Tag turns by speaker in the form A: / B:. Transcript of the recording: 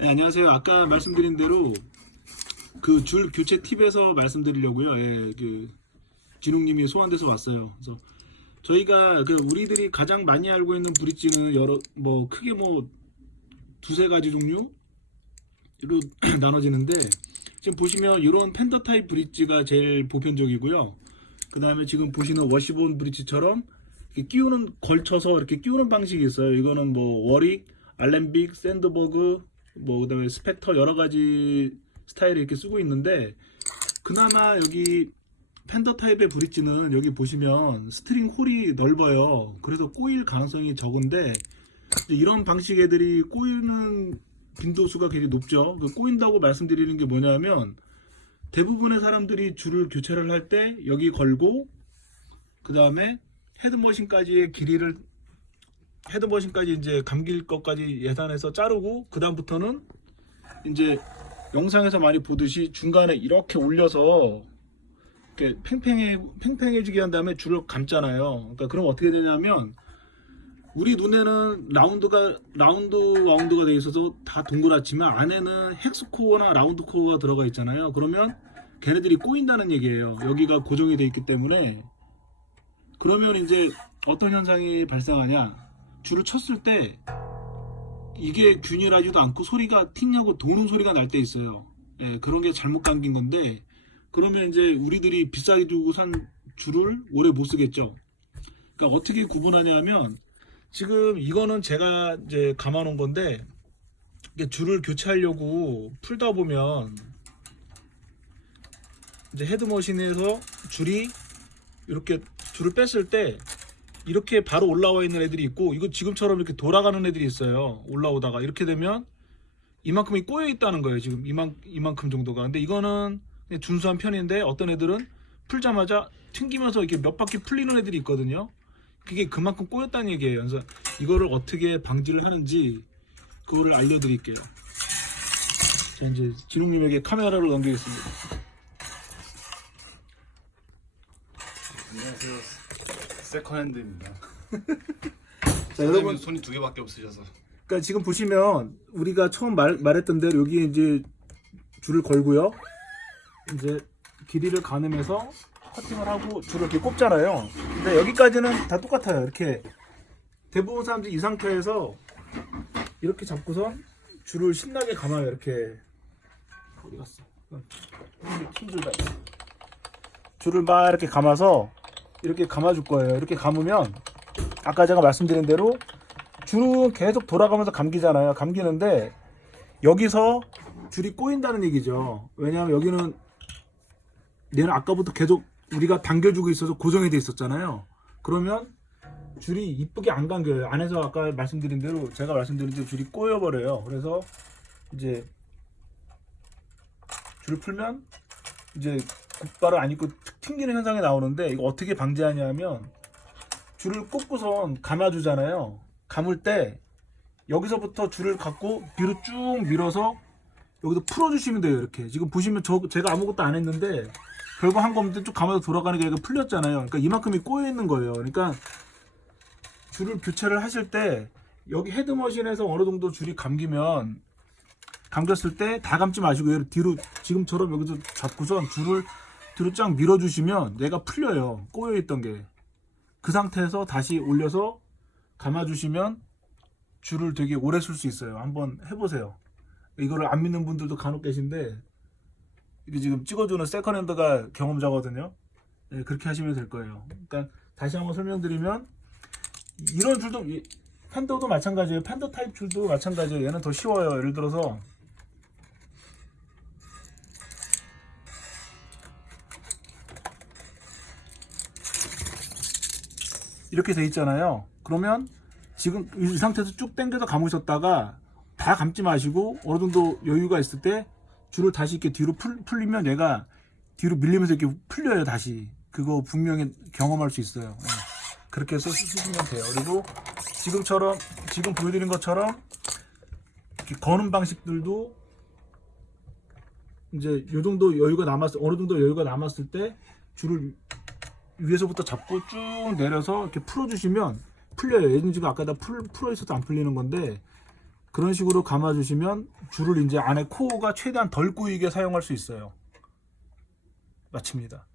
A: 네, 안녕하세요. 아까 말씀드린 대로 그 줄 교체 팁에서 말씀드리려고요. 예, 그 진웅님이 소환돼서 왔어요. 그래서 저희가 그 우리들이 가장 많이 알고 있는 브릿지는 여러 뭐 크게 뭐 두세 가지 종류로 나눠지는데 지금 보시면 이런 팬더 타입 브릿지가 제일 보편적이고요. 그 다음에 지금 보시는 워시본 브릿지처럼 끼우는 걸쳐서 이렇게 끼우는 방식이 있어요. 이거는 뭐 워릭, 알렌빅, 샌드버그, 뭐 그다음에 스펙터 여러 가지 스타일을 이렇게 쓰고 있는데 그나마 여기 팬더 타입의 브릿지는 여기 보시면 스트링 홀이 넓어요. 그래서 꼬일 가능성이 적은데 이런 방식 애들이 꼬이는 빈도수가 굉장히 높죠. 그 꼬인다고 말씀드리는 게 뭐냐면 대부분의 사람들이 줄을 교체를 할 때 여기 걸고 그 다음에 헤드머신까지의 길이를 헤드머신까지 이제 감길 것까지 예산해서 자르고 그 다음부터는 이제 영상에서 많이 보듯이 중간에 이렇게 올려서 이렇게 팽팽해 팽팽해지게 한 다음에 줄을 감잖아요. 그러니까 그럼 어떻게 되냐면 우리 눈에는 라운드가 라운드 와운드가 돼 있어서 다 동그랗지만 안에는 헥스 코어나 라운드 코어가 들어가 있잖아요. 그러면 걔네들이 꼬인다는 얘기예요. 여기가 고정이 돼 있기 때문에 그러면 이제 어떤 현상이 발생하냐? 줄을 쳤을 때 이게 균일하지도 않고 소리가 팅하고 도는 소리가 날 때 있어요. 예, 그런 게 잘못 감긴 건데 그러면 이제 우리들이 비싸게 두고 산 줄을 오래 못 쓰겠죠. 그러니까 어떻게 구분하냐면 지금 이거는 제가 이제 감아놓은 건데 줄을 교체하려고 풀다 보면 이제 헤드머신에서 줄이 이렇게 줄을 뺐을 때 이렇게 바로 올라와 있는 애들이 있고 이거 지금처럼 이렇게 돌아가는 애들이 있어요. 올라오다가 이렇게 되면 이만큼이 꼬여 있다는 거예요. 지금 이만 이만큼 정도가. 근데 이거는 준수한 편인데 어떤 애들은 풀자마자 튕기면서 이렇게 몇 바퀴 풀리는 애들이 있거든요. 그게 그만큼 꼬였다는 얘기예요. 그래서 이거를 어떻게 방지를 하는지 그거를 알려드릴게요. 자 이제 진웅님에게 카메라를 넘기겠습니다.
B: 안녕하세요. 세컨핸드입니다.
A: 자 여러분
B: 손이 두 개밖에 없으셔서
A: 그러니까 지금 보시면 우리가 처음 말, 말했던 대로 여기에 이제 줄을 걸고요. 이제 길이를 가늠해서 커팅을 하고 줄을 이렇게 꼽잖아요. 근데 여기까지는 다 똑같아요. 이렇게 대부분 사람들이 이 상태에서 이렇게 잡고선 줄을 신나게 감아요. 이렇게 어디 갔어? 킹줄 다 있어. 줄을 막 이렇게 감아서 이렇게 감아줄 거예요. 이렇게 감으면 아까 제가 말씀드린 대로 줄은 계속 돌아가면서 감기잖아요. 감기는데 여기서 줄이 꼬인다는 얘기죠. 왜냐하면 여기는 얘는 아까부터 계속 우리가 당겨주고 있어서 고정이 돼 있었잖아요. 그러면 줄이 이쁘게 안 감겨요. 안에서 아까 말씀드린 대로 제가 말씀드린 대로 줄이 꼬여버려요. 그래서 이제 줄을 풀면 이제 곧바로 안 입고 툭 튕기는 현상이 나오는데 이거 어떻게 방지하냐면 줄을 꽂고선 감아주잖아요. 감을 때 여기서부터 줄을 갖고 뒤로 쭉 밀어서 여기서 풀어주시면 돼요. 이렇게 지금 보시면 저 제가 아무것도 안 했는데 별거 한거 없는데 쭉 감아서 돌아가는 게 얘가 풀렸잖아요. 그러니까 이만큼이 꼬여 있는 거예요. 그러니까 줄을 교체를 하실 때 여기 헤드머신에서 어느 정도 줄이 감기면 감겼을 때 다 감지 마시고 뒤로 지금처럼 여기서 잡고선 줄을 뒤로 쫙 밀어주시면 얘가 풀려요. 꼬여 있던 게. 그 상태에서 다시 올려서 감아주시면 줄을 되게 오래 쓸 수 있어요. 한번 해보세요. 이거를 안 믿는 분들도 간혹 계신데 이게 지금 찍어주는 세컨핸드가 경험자거든요. 예, 그렇게 하시면 될 거예요. 그러니까 다시 한번 설명드리면 이런 줄도 이- 팬더도 마찬가지예요. 팬더 타입 줄도 마찬가지예요. 얘는 더 쉬워요. 예를 들어서 이렇게 돼 있잖아요. 그러면 지금 이 상태에서 쭉 당겨서 감으셨다가 다 감지 마시고 어느 정도 여유가 있을 때 줄을 다시 이렇게 뒤로 풀, 풀리면 얘가 뒤로 밀리면서 이렇게 풀려요 다시 그거 분명히 경험할 수 있어요 예. 그렇게 해서 쓰- 쓰시면 돼요 그리고 지금처럼 지금 보여드린 것처럼 이렇게 거는 방식들도 이제 요 정도 여유가 남았을 어느 정도 여유가 남았을 때 줄을 위에서부터 잡고 쭉 내려서 이렇게 풀어주시면 풀려요. 얘는 지금 아까 다 풀, 풀어 있어도 안 풀리는 건데 그런 식으로 감아주시면 줄을 이제 안에 코어가 최대한 덜 꼬이게 사용할 수 있어요. 마칩니다.